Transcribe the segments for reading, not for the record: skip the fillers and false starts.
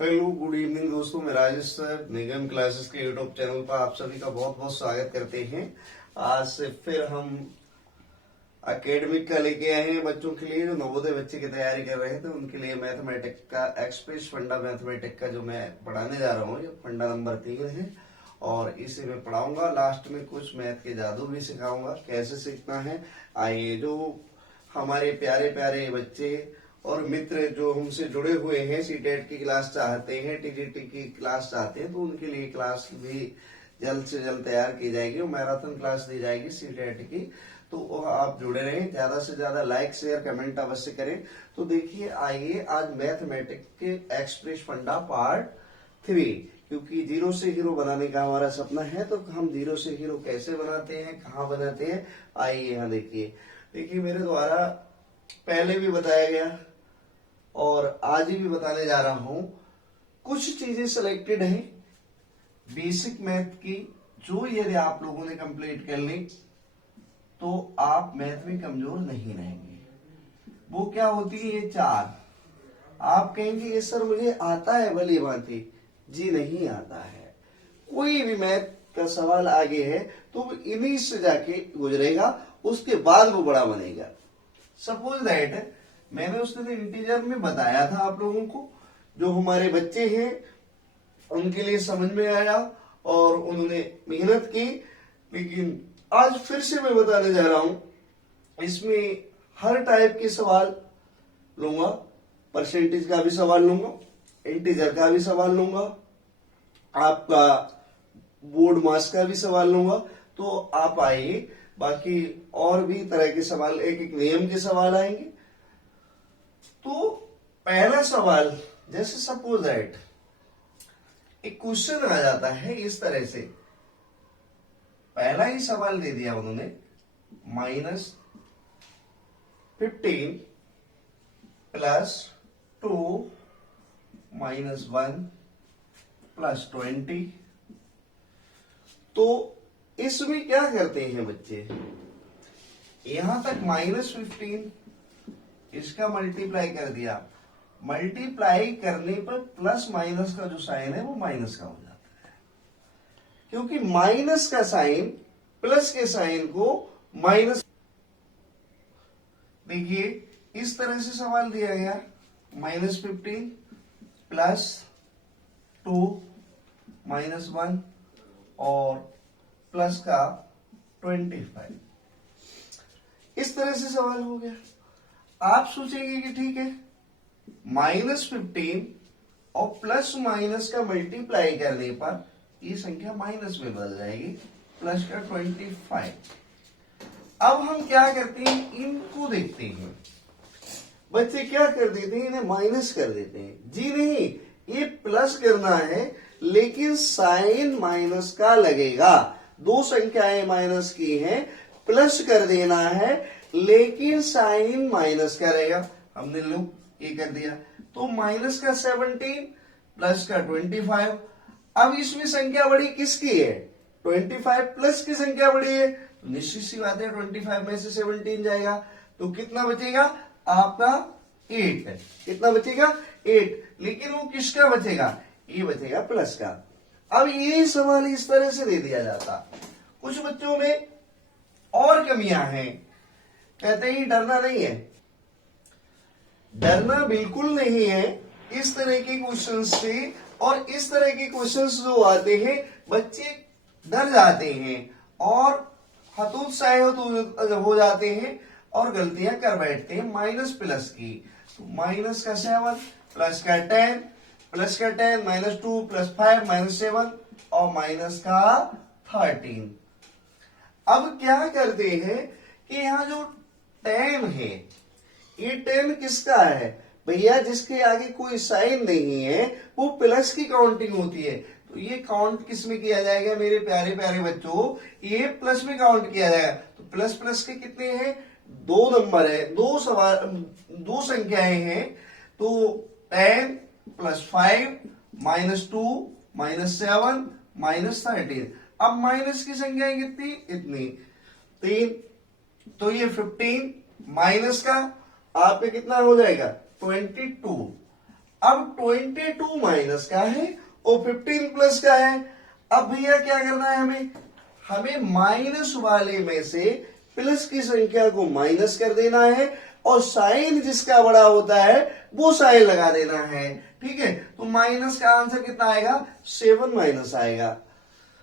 Hello good evening दोस्तों, मैं Rajesh sir निगम classes के यूट्यूब चैनल पर आप सभी का बहुत बहुत स्वागत करते हैं। आज से फिर हम एकेडमिक का लेके आए हैं बच्चों के लिए जो नवोदय बच्चे की तैयारी कर रहे थे उनके लिए मैथमेटिक का एक्सप्रेस फंडा मैथमेटिक का जो मैं पढ़ाने जा रहा हूँ ये फंडा नंबर 3 है और इसे मैं पढ़ाऊंगा। लास्ट में कुछ मैथ के जादू भी सिखाऊंगा, कैसे सीखना है। आइए, जो हमारे प्यारे प्यारे बच्चे और मित्र जो हमसे जुड़े हुए हैं, सीटेट की क्लास चाहते हैं, टीजीटी की क्लास चाहते हैं, तो उनके लिए क्लास भी जल्द से जल्द तैयार की जाएगी और मैराथन क्लास दी जाएगी सीटेट की। तो आप जुड़े रहें, ज्यादा से ज्यादा लाइक शेयर कमेंट अवश्य करें। तो देखिए, आइए आज मैथमेटिक्स के एक्सप्रेस फंडा पार्ट 3, क्योंकि जीरो से हीरो बनाने का हमारा सपना है। तो हम जीरो से हीरो कैसे बनाते हैं, कहाँ बनाते हैं, आइए यहाँ देखिए मेरे द्वारा पहले भी बताया गया और आज ही भी बताने जा रहा हूं। कुछ चीजें सिलेक्टेड हैं बेसिक मैथ की, जो यदि आप लोगों ने कंप्लीट कर ली तो आप मैथ में कमजोर नहीं रहेंगे। वो क्या होती है? ये 4। आप कहेंगे ये सर मुझे आता है भली भांति। जी नहीं आता है। कोई भी मैथ का सवाल आगे है तो वो इन्हीं से जाके गुजरेगा, उसके बाद वो बड़ा बनेगा। सपोज दैट मैंने उस दिन इंटीजर में बताया था आप लोगों को, जो हमारे बच्चे हैं उनके लिए समझ में आया और उन्होंने मेहनत की। लेकिन आज फिर से मैं बताने जा रहा हूं, इसमें हर टाइप के सवाल लूंगा। परसेंटेज का भी सवाल लूंगा, इंटीजर का भी सवाल लूंगा, आपका बोर्ड मास का भी सवाल लूंगा। तो आप आइए, बाकी और भी तरह के सवाल, एक एक नियम के सवाल आएंगे। तो पहला सवाल, जैसे सपोज दैट एक क्वेश्चन आ जाता है इस तरह से, पहला ही सवाल दे दिया उन्होंने, -15 +2 -1 +20। तो इसमें क्या करते हैं बच्चे, यहां तक -15 इसका मल्टीप्लाई कर दिया। मल्टीप्लाई करने पर प्लस माइनस का जो साइन है वो माइनस का हो जाता है, क्योंकि माइनस का साइन प्लस के साइन को माइनस। देखिए इस तरह से सवाल दिया गया, -15 +2 -1 और प्लस का 25। इस तरह से सवाल हो गया। आप सोचेंगे कि ठीक है, -15 और प्लस माइनस का मल्टीप्लाई करने पर ये संख्या माइनस में बदल जाएगी, प्लस का 25। अब हम क्या करते हैं, इनको देखते हैं। बच्चे क्या कर देते हैं, इन्हें माइनस कर देते हैं। जी नहीं, ये प्लस करना है लेकिन साइन माइनस का लगेगा। दो संख्याएं माइनस की हैं, प्लस कर देना है लेकिन साइन माइनस का रहेगा। हमने लो ये कर दिया, तो माइनस का 17 प्लस का 25। अब इसमें संख्या बड़ी किसकी है? 25 प्लस की संख्या बड़ी है, तो निश्चित सी बात है 25 में से 17 जाएगा, तो कितना बचेगा आपका? 8 है। कितना बचेगा? 8। लेकिन वो किसका बचेगा? ये बचेगा प्लस का। अब ये सवाल इस तरह से दे दिया जाता। कुछ बच्चों में और कमियां हैं, कहते हैं डरना नहीं है। डरना बिल्कुल नहीं है इस तरह के क्वेश्चन से, और इस तरह के क्वेश्चंस जो आते हैं बच्चे डर जाते हैं और हतोत्साह हो जाते हैं और गलतियां कर बैठते हैं माइनस प्लस की। तो माइनस का 7 प्लस का 10 -2 +5 -7 और माइनस का 13। अब क्या करते हैं कि यहां जो 10 है, ये 10 किसका है भैया? जिसके आगे कोई साइन नहीं है वो प्लस की काउंटिंग होती है। तो ये काउंट किस में किया जाएगा मेरे प्यारे प्यारे बच्चों? ये प्लस में काउंट किया जाएगा। तो प्लस प्लस के कितने हैं? 2 नंबर है, दो संख्याएं हैं। तो 10 +5 -2 -7 -13। अब माइनस की संख्याएं कितनी? इतनी 3। तो ये 15 माइनस का आपका कितना हो जाएगा? 22। अब 22 माइनस का है और 15 प्लस का है। अब भैया क्या करना है हमें माइनस वाले में से प्लस की संख्या को माइनस कर देना है और साइन जिसका बड़ा होता है वो साइन लगा देना है। ठीक है, तो माइनस का आंसर कितना आएगा, 7 माइनस आएगा,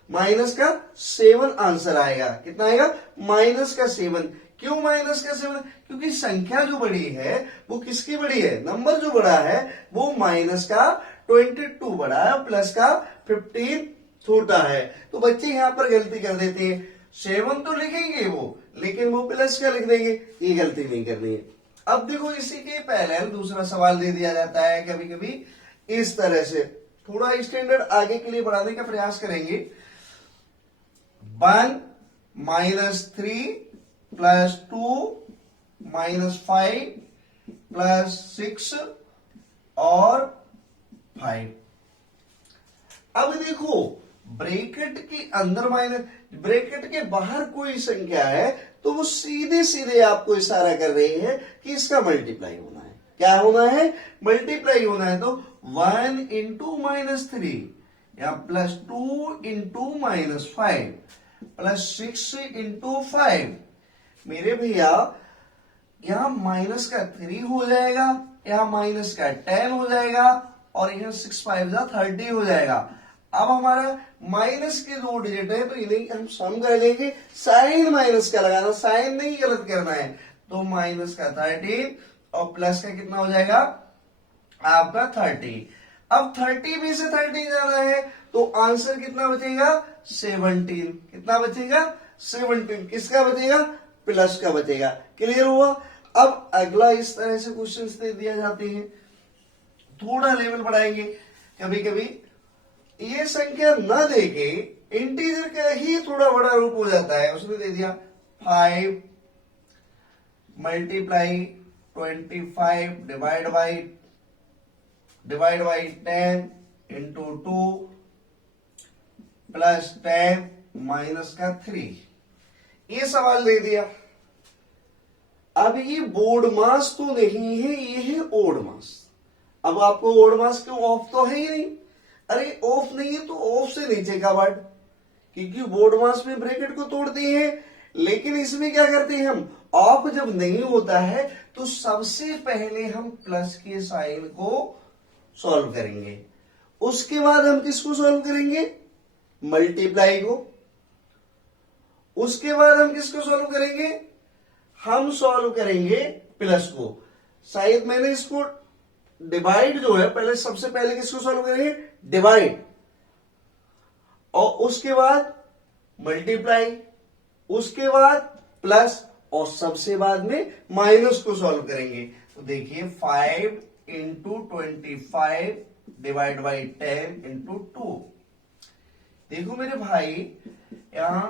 माइनस का 7 आंसर आएगा। कितना आएगा, माइनस का 7। क्यों माइनस का 7? क्योंकि संख्या जो बड़ी है वो किसकी बड़ी है, नंबर जो बड़ा है वो माइनस का 22 बड़ा है, प्लस का 15 छोटा है। तो बच्चे यहां पर गलती कर देते हैं, 7 तो लिखेंगे वो, लेकिन वो प्लस का लिख देंगे, ये गलती नहीं करनी है। अब देखो इसी के पैरेलल दूसरा सवाल दे दिया जाता है कभी कभी इस तरह से, थोड़ा स्टैंडर्ड आगे के लिए बढ़ाने का प्रयास करेंगे। 1 माइनस 3 प्लस 2 माइनस 5 प्लस 6 और 5। अब देखो ब्रैकेट के अंदर माइनस, ब्रैकेट के बाहर कोई संख्या है तो वो सीधे सीधे आपको इशारा कर रही है कि इसका मल्टीप्लाई होना है। क्या होना है, मल्टीप्लाई होना है। तो 1 इंटू माइनस 3 या plus 2 into minus 5 plus 6 into 5। मेरे भैया यहां माइनस का 3 हो जाएगा, यहां माइनस का 10 हो जाएगा और यहां 6 5 30 हो जाएगा। अब हमारा माइनस के 2 डिजिट है तो इन्हें हम सम कर लेंगे, साइन माइनस का लगाना, साइन नहीं गलत करना है। तो माइनस का 13 और प्लस का कितना हो जाएगा आपका 30। अब 30 में से 30 जाना है तो आंसर कितना बचेगा, 17। कितना बचेगा, 17। किसका बचेगा, प्लस का बचेगा। क्लियर हुआ। अब अगला इस तरह से क्वेश्चन दे दिया जाते हैं, थोड़ा लेवल बढ़ाएंगे। कभी कभी ये संख्या न देके इंटीजर का ही थोड़ा बड़ा रूप हो जाता है। उसने दे दिया 5 multiply 25 divide by 10 into 2 plus 10 minus का 3। ये सवाल दे दिया। अब ये बोर्ड मास तो नहीं है, ये है ओड मास। अब आपको ओड मास क्यों, ऑफ तो है ही नहीं। अरे ऑफ नहीं है तो ऑफ से नीचे का वर्ड, क्योंकि बोर्ड मास में ब्रैकेट को तोड़ते हैं। लेकिन इसमें क्या करते हैं हम, ऑफ जब नहीं होता है तो सबसे पहले हम प्लस के साइन को सॉल्व करेंगे, उसके बाद हम किसको सॉल्व करेंगे, मल्टीप्लाई को। उसके बाद हम किसको सॉल्व करेंगे, हम सॉल्व करेंगे प्लस को। शायद मैंने इसको डिवाइड जो है पहले, सबसे पहले किसको सॉल्व करेंगे, डिवाइड, और उसके बाद मल्टीप्लाई, उसके बाद प्लस, और सबसे बाद में माइनस को सॉल्व करेंगे। तो देखिए 5 इंटू 25 डिवाइड बाई 10 इंटू 2। देखो मेरे भाई यहां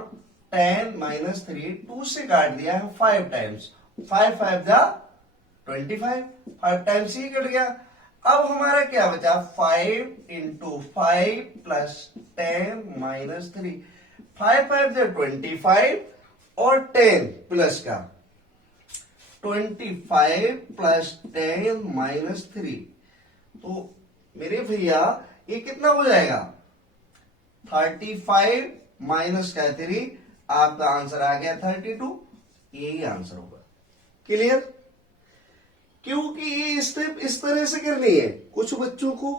10 माइनस 3 2 से काट दिया है 5 टाइम्स, 5 5 जा 25, 5 टाइम्स ही कट गया। अब हमारा क्या बचा, 5 इंटू 5 प्लस 10 माइनस 3, 5 5 जा 25 और 10 प्लस का 25 प्लस 10 माइनस 3। तो मेरे भैया ये कितना हो जाएगा, 35 माइनस का 3, आपका आंसर आ गया 32। यही आंसर होगा। क्लियर। क्योंकि ये स्टेप इस तरह से करनी है। कुछ बच्चों को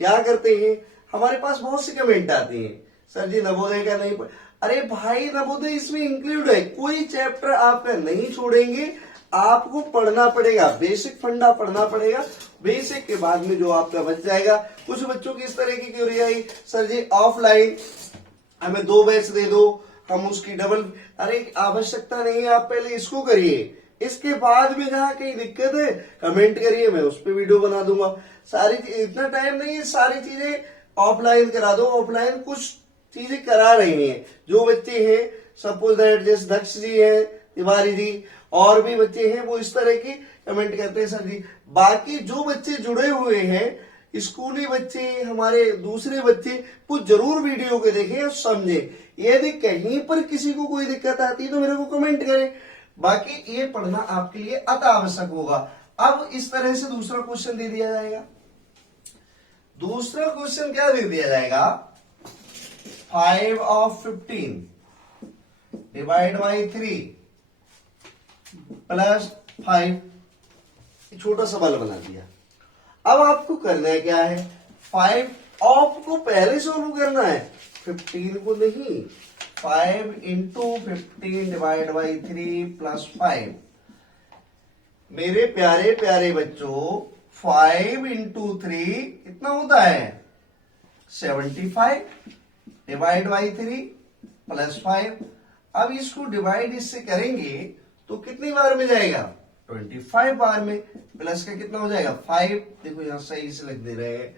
क्या करते हैं, हमारे पास बहुत सी कमेंट आती हैं, सर जी नवोदय का नहीं अरे भाई नवोदय इसमें इंक्लूड है, कोई चैप्टर आपका नहीं छोड़ेंगे, आपको पढ़ना पड़ेगा, बेसिक फंडा पढ़ना पड़ेगा। बेसिक के बाद में जो आपका बच जाएगा। कुछ बच्चों की इस तरह की क्वेरी आई, सर जी ऑफलाइन हमें 2 बैच दे दो, हम उसकी डबल, अरे आवश्यकता नहीं है, आप पहले इसको करिए, इसके बाद में जहां कहीं दिक्कत है कमेंट करिए, मैं उस पर वीडियो बना दूंगा। सारी इतना टाइम नहीं है, सारी चीजें ऑफलाइन करा दो। ऑफलाइन कुछ चीजें करा रही हैं जो बच्चे हैं, सपोज दैट जैसे दक्ष जी हैं, तिवारी जी, और भी बच्चे हैं, वो इस तरह की कमेंट करते हैं सर जी। बाकी जो बच्चे जुड़े हुए हैं, स्कूली बच्चे, हमारे दूसरे बच्चे, वो जरूर वीडियो को देखें और समझे। यदि कहीं पर किसी को कोई दिक्कत आती है तो मेरे को कमेंट करें। बाकी ये पढ़ना आपके लिए अति आवश्यक होगा। अब इस तरह से दूसरा क्वेश्चन दे दिया जाएगा। दूसरा क्वेश्चन क्या दे दिया जाएगा, 5 ऑफ 15 डिवाइड बाई 3 प्लस 5, छोटा सवाल बना दिया। अब आपको करना है क्या है, 5 ऑफ को पहले सॉल्व करना है, 15 को नहीं। 5 इंटू 15 डिवाइड बाई 3 प्लस 5। मेरे प्यारे प्यारे बच्चों, 5 इंटू 3 कितना होता है, 75 डिवाइड बाई 3 प्लस 5। अब इसको डिवाइड इससे करेंगे तो कितनी बार में जाएगा, 25 बार में। प्लस का कितना हो जाएगा 5, देखो यहां सही से लिख दे रहे हैं।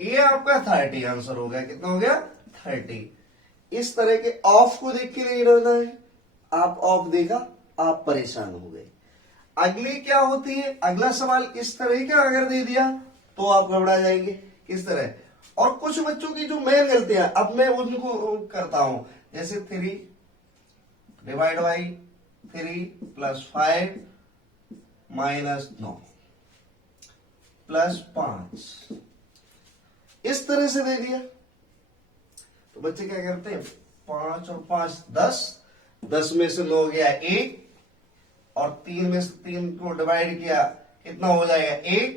ये आपका 30 आंसर हो गया। कितना हो गया, 30। इस तरह के ऑफ को देख के नहीं डरना है। आप ऑफ देखा, आप परेशान हो गए। अगली क्या होती है, अगला सवाल इस तरह का अगर दे दिया तो आप घबरा जाएंगे। किस तरह, और कुछ बच्चों की जो मेन गलतियां, अब मैं उनको करता हूं, जैसे 3 divide by 3 plus 5 minus 9 plus 5, इस तरह से दे दिया तो बच्चे क्या करते हैं, 5 और 5 10, 10 में से 9 गया 1, और 3 में से 3 को डिवाइड किया, कितना हो जाएगा 1,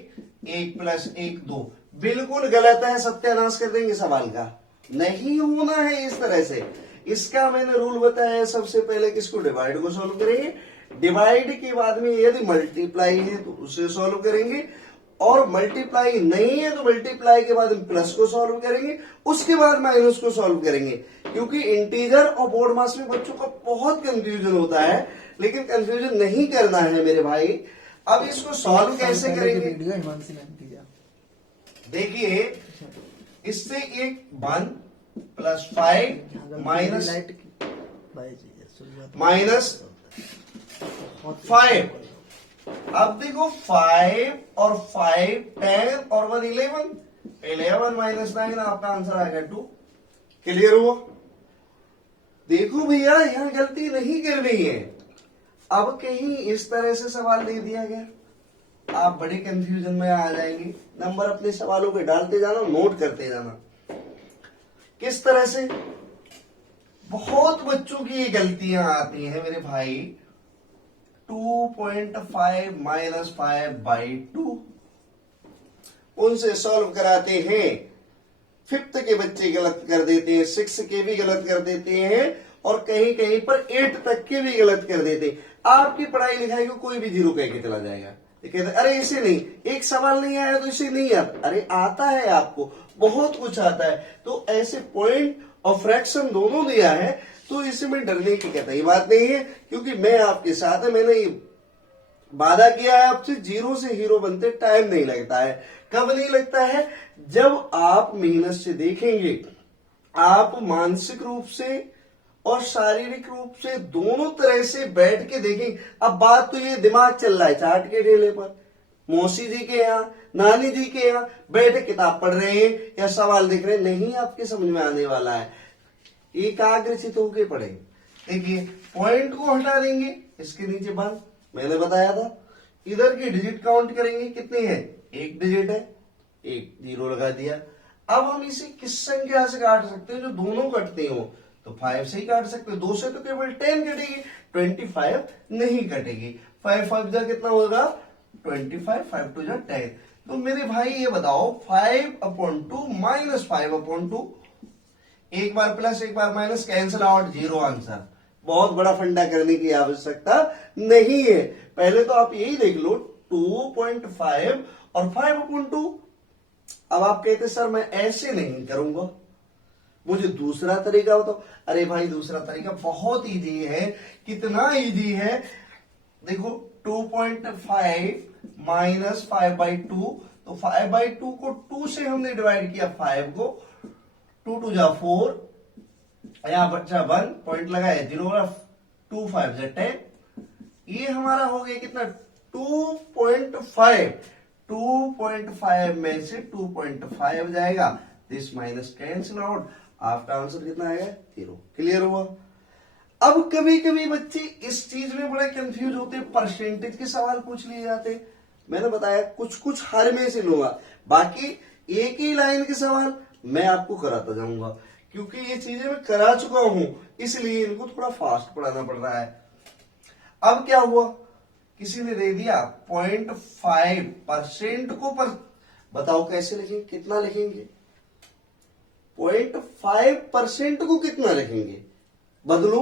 1 प्लस 1 2। बिल्कुल गलत है, सत्यानाश कर देंगे सवाल का। नहीं होना है इस तरह से। इसका मैंने रूल बताया है, सबसे पहले किसको, डिवाइड को सॉल्व करेंगे। डिवाइड के बाद में यदि मल्टीप्लाई है तो उसे सॉल्व करेंगे, और मल्टीप्लाई नहीं है तो मल्टीप्लाई के बाद प्लस को सॉल्व करेंगे, उसके बाद माइनस को सॉल्व करेंगे। क्योंकि इंटीजर और बोर्ड मास में बच्चों का बहुत कंफ्यूजन होता है, लेकिन कंफ्यूजन नहीं करना है मेरे भाई। अब इसको सॉल्व कैसे करेंगे, देखिए, इससे एक 1 प्लस 5 माइनस 5। अब देखो 5 और 5 10 और 1 11, 11 माइनस 9, आपका आंसर आएगा 2। क्लियर हुआ। देखो भैया, यहां गलती नहीं करनी है। अब कहीं इस तरह से सवाल दे दिया गया, आप बड़े कंफ्यूजन में आ जाएंगे। नंबर अपने सवालों पे डालते जाना, नोट करते जाना। किस तरह से, बहुत बच्चों की ये गलतियां आती हैं मेरे भाई। 2.5 माइनस 5/2, उनसे सॉल्व कराते हैं। 5th के बच्चे गलत कर देते हैं, 6 के भी गलत कर देते हैं, और कहीं कहीं पर 8 तक के भी गलत कर देते हैं। आपकी पढ़ाई लिखाई को कोई भी 0 कह के चला जाएगा। कहते अरे इसे नहीं, एक सवाल नहीं आया तो इसे नहीं आता। अरे आता है, आपको बहुत कुछ आता है। तो ऐसे पॉइंट और फ्रैक्शन दोनों दिया है, तो इसमें डरने की कतई बात नहीं है, क्योंकि मैं आपके साथ है। मैंने वादा किया है आपसे, 0 से हीरो बनते टाइम नहीं लगता है। कब नहीं लगता है, जब आप मेहनत से देखेंगे, आप मानसिक रूप से और शारीरिक रूप से दोनों तरह से बैठ के देखेंगे। अब बात तो ये दिमाग चल रहा है चाट के ठेले पर, मौसी जी के यहाँ, नानी जी के यहाँ बैठे किताब पढ़ रहे हैं या सवाल देख रहे हैं, नहीं आपके समझ में आने वाला है। एकाग्रचित होके पढ़े। देखिए, पॉइंट को हटा देंगे, इसके नीचे बंद, मैंने बताया था। इधर की डिजिट काउंट करेंगे, कितनी है, 1 डिजिट है, 1 0 लगा दिया। अब हम इसे किस संख्या से काट सकते हैं, जो दोनों कटते हो, तो 5 से ही काट सकते हो। 2 से तो केवल 10 कटेगी, 25 नहीं कटेगी। 5 5 जा कितना होगा, 25, 5 2 जा 10। तो मेरे भाई ये बताओ, 5/2 माइनस 5/2, एक बार प्लस एक बार माइनस, कैंसिल आउट, 0 आंसर। बहुत बड़ा फंडा करने की आवश्यकता नहीं है। पहले तो आप यही देख लो, 2.5 और 5/2। अब आप कहते सर मैं ऐसे नहीं करूंगा, मुझे दूसरा तरीका बताओ। अरे भाई, दूसरा तरीका बहुत इजी है। कितना इजी है, देखो 2.5 माइनस 5/2, तो 5/2 को 2 से हमने डिवाइड किया, 5 को, 2 2 जा 4, यहां बच्चा 1 पॉइंट लगाया, 0 2 5 जा 10। ये हमारा हो गया कितना, 2.5। 2.5 में से 2.5 जाएगा, दिस माइनस कैंसिल आउट, आपका आंसर कितना आएगा, 0। क्लियर हुआ। अब कभी कभी बच्चे इस चीज में बड़े कंफ्यूज होते हैं, परसेंटेज के सवाल पूछ लिए जाते हैं। मैंने बताया कुछ कुछ हर में से लूंगा, बाकी एक ही लाइन के सवाल मैं आपको कराता जाऊंगा, क्योंकि ये चीजें मैं करा चुका हूं, इसलिए इनको थोड़ा फास्ट पढ़ाना पड़ रहा है। अब क्या हुआ, किसी ने दे दिया 0.5% को पर, बताओ कैसे लिखेंगे, कितना लिखेंगे? 0.5% को कितना लिखेंगे? बदलो,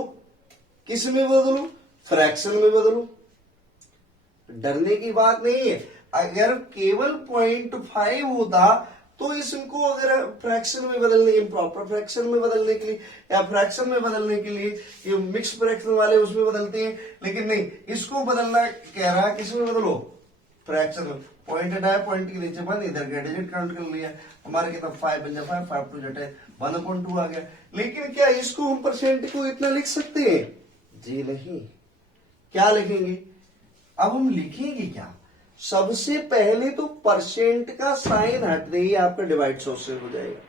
किस में बदलो? फ्रैक्शन में बदलो। डरने की बात नहीं है, अगर केवल 0.5 होता तो इसको अगर फ्रैक्शन में बदलने, इम्प्रॉपर फ्रैक्शन में बदलने के लिए या फ्रैक्शन में बदलने के लिए, ये मिक्स फ्रैक्शन वाले उसमें बदलते हैं, लेकिन नहीं, इसको बदलना कह रहा है किसमें बदलो? फ्रैक्शन में। पॉइंट हटाया, पॉइंट के नीचे बंद, इधर का डिजिट काउंट कर लिया, हमारे कितना 5 बन जाए 5 2 10 1/2 आ गया। लेकिन क्या इसको हम परसेंट को इतना लिख सकते हैं? जी नहीं। क्या लिखेंगे? अब हम लिखेंगे क्या? सबसे पहले तो परसेंट का साइन हटते ही आपका डिवाइड 100 से हो जाएगा।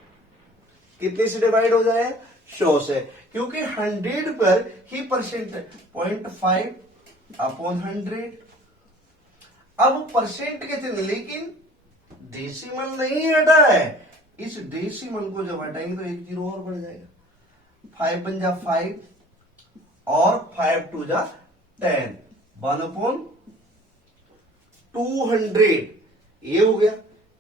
कितने से डिवाइड हो जाए? 100 से, क्योंकि 100 पर ही परसेंट 0.5/100। अब परसेंट के चिन्ह, लेकिन डेसिमल नहीं हटा है, इस डेसिमल को जब हटाएंगे तो एक जीरो और बढ़ जाएगा। 5 बन जा 5 और 5 2 जा 10, 1/200, ये हो गया।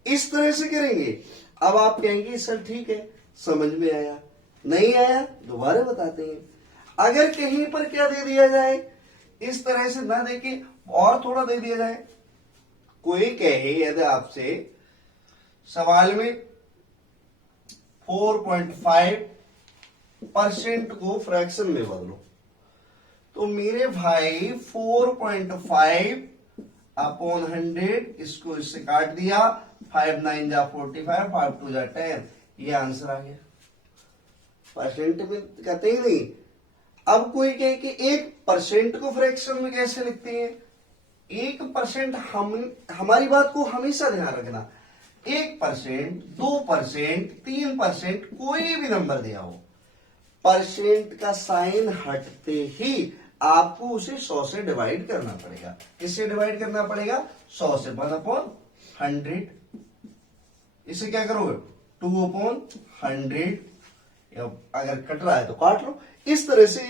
इस तरह से करेंगे। अब आप कहेंगे सर ठीक है, समझ में आया, नहीं आया दोबारा बताते हैं। अगर कहीं पर क्या दे दिया जाए, इस तरह से ना देके और थोड़ा दे दिया जाए, कोई कहे यदि आपसे सवाल में 4.5% को फ्रैक्शन में बदलो, तो मेरे भाई 4.5/100, इसको इससे काट दिया, 5 9 जा 45, 5 2 जा 10, ये आंसर आ गया। परसेंट में कहते ही नहीं। अब कोई कहे कि 1% को फ्रैक्शन में कैसे लिखते हैं? 1%, हमारी बात को हमेशा ध्यान रखना, 1%, 2%, 3%, कोई भी नंबर दिया हो, परसेंट का साइन हटते ही आपको उसे 100 से डिवाइड करना पड़ेगा। किससे डिवाइड करना पड़ेगा? 100 से। 1/100, इसे क्या करोगे? 2/100, अगर कट रहा है तो काट लो। इस तरह से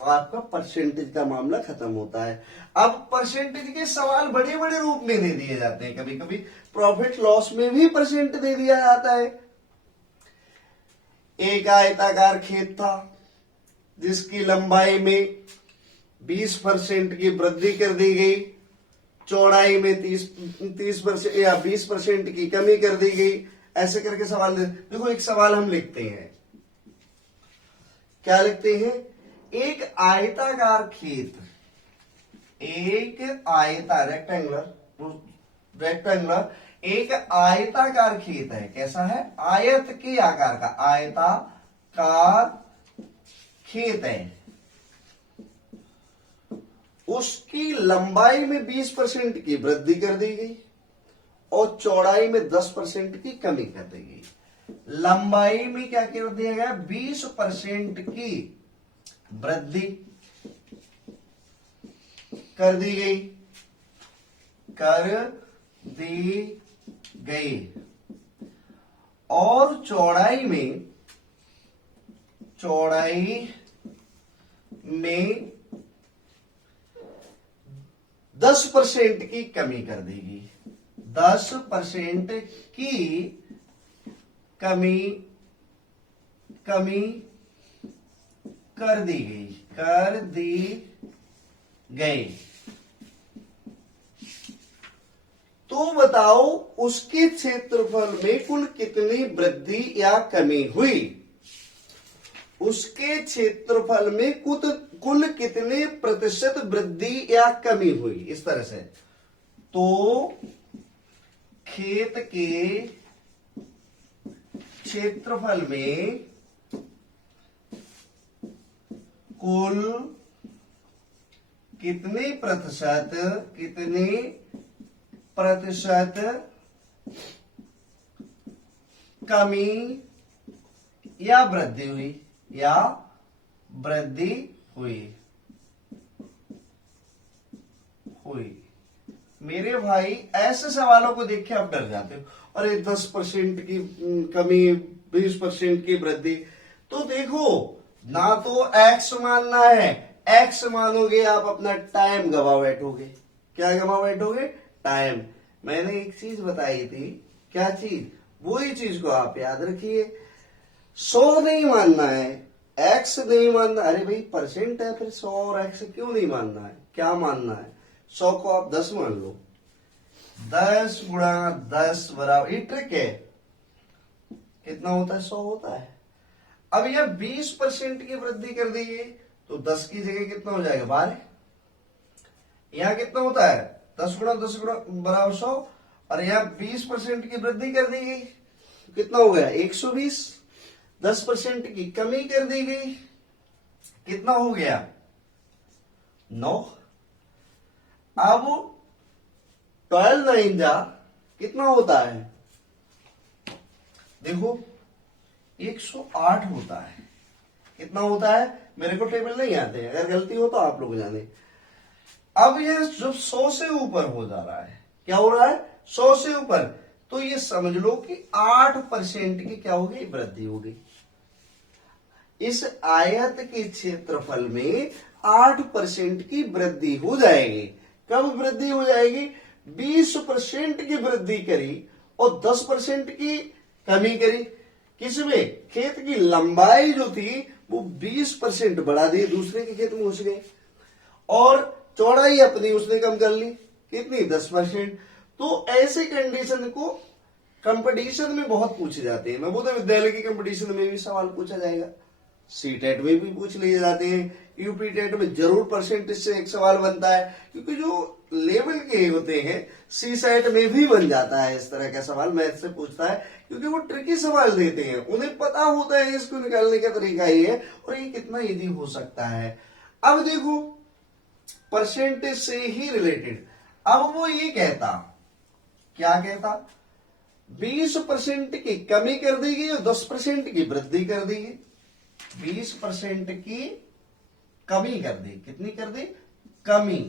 आपका परसेंटेज का मामला खत्म होता है। अब परसेंटेज के सवाल बड़े बड़े रूप में दे दिए जाते हैं, कभी कभी प्रॉफिट लॉस में भी परसेंट दे दिया जाता है। एक आयताकार खेत था जिसकी लंबाई में 20% की वृद्धि कर दी गई, चौड़ाई में 30% या 20% की कमी कर दी गई। ऐसे करके सवाल देखो, एक सवाल हम लिखते हैं, क्या लिखते हैं? एक आयताकार खेत, एक रेक्टेंगुलर एक आयताकार खेत है। कैसा है? आयत के आकार का आयताकार खेत है। उसकी लंबाई में 20% की वृद्धि कर दी गई और चौड़ाई में 10% की कमी कर दी गई। लंबाई में क्या कर दिया गया? 20% की वृद्धि कर दी गई और चौड़ाई में 10% की कमी कर दी गई। 10% की कमी कर दी गई। तो बताओ उसके क्षेत्रफल में कुल कितनी वृद्धि या कमी हुई? उसके क्षेत्रफल में कुल कितने प्रतिशत वृद्धि या कमी हुई? इस तरह से, तो खेत के क्षेत्रफल में कुल कितने प्रतिशत कमी या वृद्धि हुई। मेरे भाई ऐसे सवालों को देख के आप डर जाते हो, अरे 10% की कमी, 20% की वृद्धि। तो देखो, ना तो एक्स मानना है, एक्स मानोगे आप अपना टाइम गवा बैठोगे। क्या गवा बैठोगे? टाइम। मैंने एक चीज बताई थी, क्या चीज? वही चीज को आप याद रखिए। 100 नहीं मानना है, एक्स नहीं मानना। अरे भाई परसेंट है, फिर 100 और एक्स क्यों नहीं मानना है? क्या मानना है? 100 को आप 10 मान लो। 10 गुणा 10 बराबर, ये ट्रिक है। कितना होता है? 100 होता है। अब यह 20% की वृद्धि कर देंगे तो 10 की जगह कितना हो जाएगा? 12। यहां कितना होता है? 10 गुणा 10 गुणा बराबर 100, और यहां 20% की वृद्धि कर दी गई तो कितना हो गया? 120। 10% की कमी कर दी गई, कितना हो गया? 9। अब 12 9 जा कितना होता है? देखो 108 होता है। कितना होता है? मेरे को टेबल नहीं आते हैं, अगर गलती हो तो आप लोग जाने। अब यह जब 100 से ऊपर हो जा रहा है, क्या हो रहा है? 100 से ऊपर, तो ये समझ लो कि 8% की क्या होगी? वृद्धि होगी। इस आयत के क्षेत्रफल में 8% की वृद्धि हो जाएगी। कब वृद्धि हो जाएगी? 20% की वृद्धि करी और 10% की कमी करी। किसमें? खेत की लंबाई जो थी वो 20% बढ़ा दी, दूसरे के खेत में घुस गए, और चौड़ाई अपनी उसने कम कर ली। कितनी? 10%। तो ऐसे कंडीशन को कंपटीशन में बहुत पूछे जाते हैं। नवोदय विद्यालय की कंपटीशन में भी सवाल पूछा जाएगा, सी टेट में भी पूछ लिए जाते हैं, यूपी टेट में जरूर परसेंटेज से एक सवाल बनता है, क्योंकि जो लेवल के होते हैं सी सेट में भी बन जाता है इस तरह का सवाल, मैथ से पूछता है, क्योंकि वो ट्रिकी सवाल देते हैं, उन्हें पता होता है इसको निकालने का तरीका ये है और ये कितना इजी हो सकता है। अब देखो परसेंटेज से ही रिलेटेड, अब वो ये कहता, क्या कहता? 20% की कमी कर दी गई और 10% की वृद्धि कर दी गई। 20% की कमी कर दी, कितनी कर दी? कमी,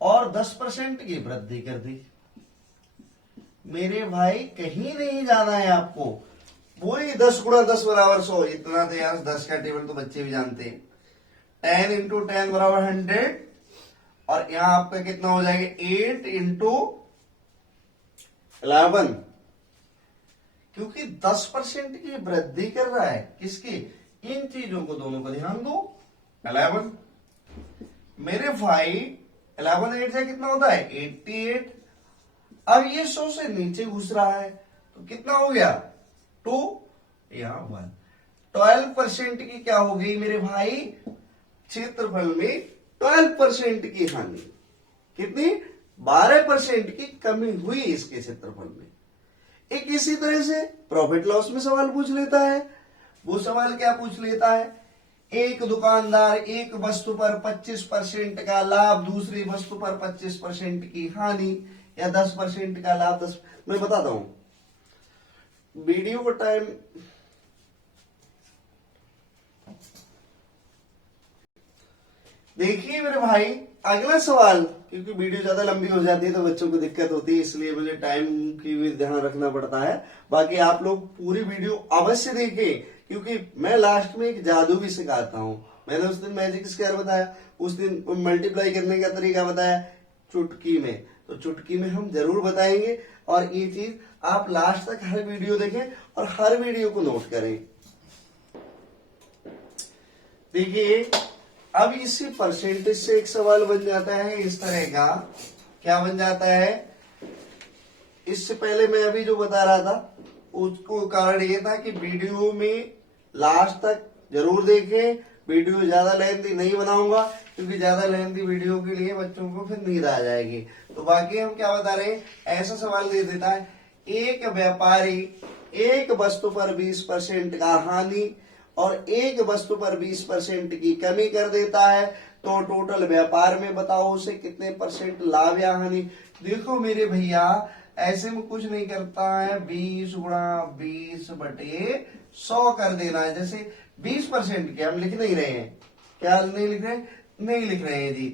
और 10% की वृद्धि कर दी। मेरे भाई कहीं नहीं जाना है आपको, वही 10 गुणा 10 बराबर 100, इतना तो यार 10 का टेबल तो बच्चे भी जानते हैं। 10 इंटू 10 बराबर 100, और यहां आपका कितना हो जाएगा? 8 इंटू 11, क्योंकि 10% की वृद्धि कर रहा है। किसकी? इन चीजों को दोनों को ध्यान दो। 11 मेरे भाई, 11 8 से कितना होता है? 88। अब ये 100 से नीचे घुस रहा है तो कितना हो गया? 2, यहां 1। 12% की क्या हो गई मेरे भाई? क्षेत्रफल में 12% की हानि। कितनी? 12% की कमी हुई इसके क्षेत्रफल में। एक इसी तरह से प्रॉफिट लॉस में सवाल पूछ लेता है। वो सवाल क्या पूछ लेता है? एक दुकानदार एक वस्तु पर 25% का लाभ, दूसरी वस्तु पर 25% की हानि, या 10% का लाभ। 10 मैं बताता हूं वीडियो का टाइम। देखिए मेरे भाई अगला सवाल, क्योंकि वीडियो ज्यादा लंबी हो जाती है तो बच्चों को दिक्कत होती है, इसलिए मुझे टाइम की भी ध्यान रखना पड़ता है। बाकी आप लोग पूरी वीडियो अवश्य देखें, क्योंकि मैं लास्ट में एक जादू भी सिखाता हूं। मैंने उस दिन मैजिक स्क्वायर बताया, उस दिन मल्टीप्लाई करने का तरीका बताया चुटकी में, तो चुटकी में हम जरूर बताएंगे। और ये चीज आप लास्ट तक हर वीडियो देखें और हर वीडियो को नोट करें। देखिए अब इसी परसेंटेज से एक सवाल बन जाता है इस तरह का। क्या बन जाता है? इससे पहले मैं अभी जो बता रहा था उसको कारण ये था कि वीडियो में लास्ट तक जरूर देखें। वीडियो ज्यादा लेंथी नहीं बनाऊंगा, क्योंकि ज्यादा लेंथी वीडियो के लिए बच्चों को फिर नींद आ जाएगी। तो बाकी हम क्या बता रहे हैं, ऐसा सवाल दे देता है, एक व्यापारी एक वस्तु पर 20% का हानि और एक वस्तु पर 20% की कमी कर देता है, तो टोटल व्यापार में बताओ उसे कितने परसेंट लाभ या हानि। देखो मेरे भैया ऐसे में कुछ नहीं करता है, 20 गुणा 20 बटे 100 कर देना है। जैसे 20% के हम लिख नहीं रहे हैं, क्या नहीं लिख रहे? नहीं लिख रहे हैं जी।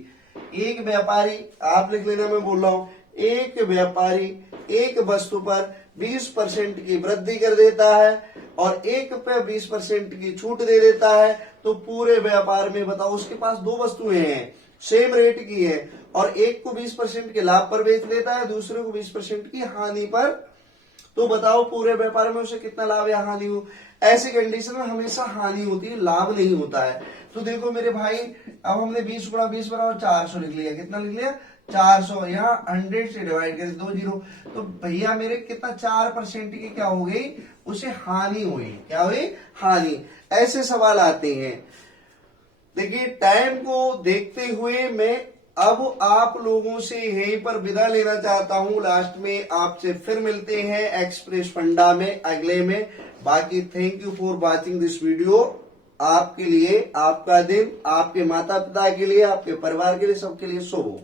एक व्यापारी, आप लिख लेना मैं बोल रहा हूं, एक व्यापारी एक वस्तु पर 20% की वृद्धि कर देता है और एक पे 20% की छूट दे देता है, तो पूरे व्यापार में बताओ उसके पास दो वस्तुएं हैं, सेम रेट की है, और एक को 20% के लाभ पर बेच देता है, दूसरे को 20% की हानि पर, तो बताओ पूरे व्यापार में उसे कितना लाभ या हानि हो। ऐसी कंडीशन में हमेशा हानि होती है, लाभ नहीं होता है। तो देखो मेरे भाई, अब हमने 20 गुणा 20 बराबर 400 लिख लिया, कितना लिख लिया 400, यहाँ 100 से डिवाइड कर 2 जीरो, तो भैया मेरे कितना 4% की क्या हो गई, उसे हानि हुई, क्या हुई, हानि। ऐसे सवाल आते हैं। देखिए टाइम को देखते हुए मैं अब आप लोगों से यहीं पर विदा लेना चाहता हूं। लास्ट में आपसे फिर मिलते हैं एक्सप्रेस फंडा में अगले में। बाकी thank you for watching this video. आपके लिए, आपका दिन, आपके माता पिता के लिए, आपके परिवार के लिए, सबके लिए शुभ हो।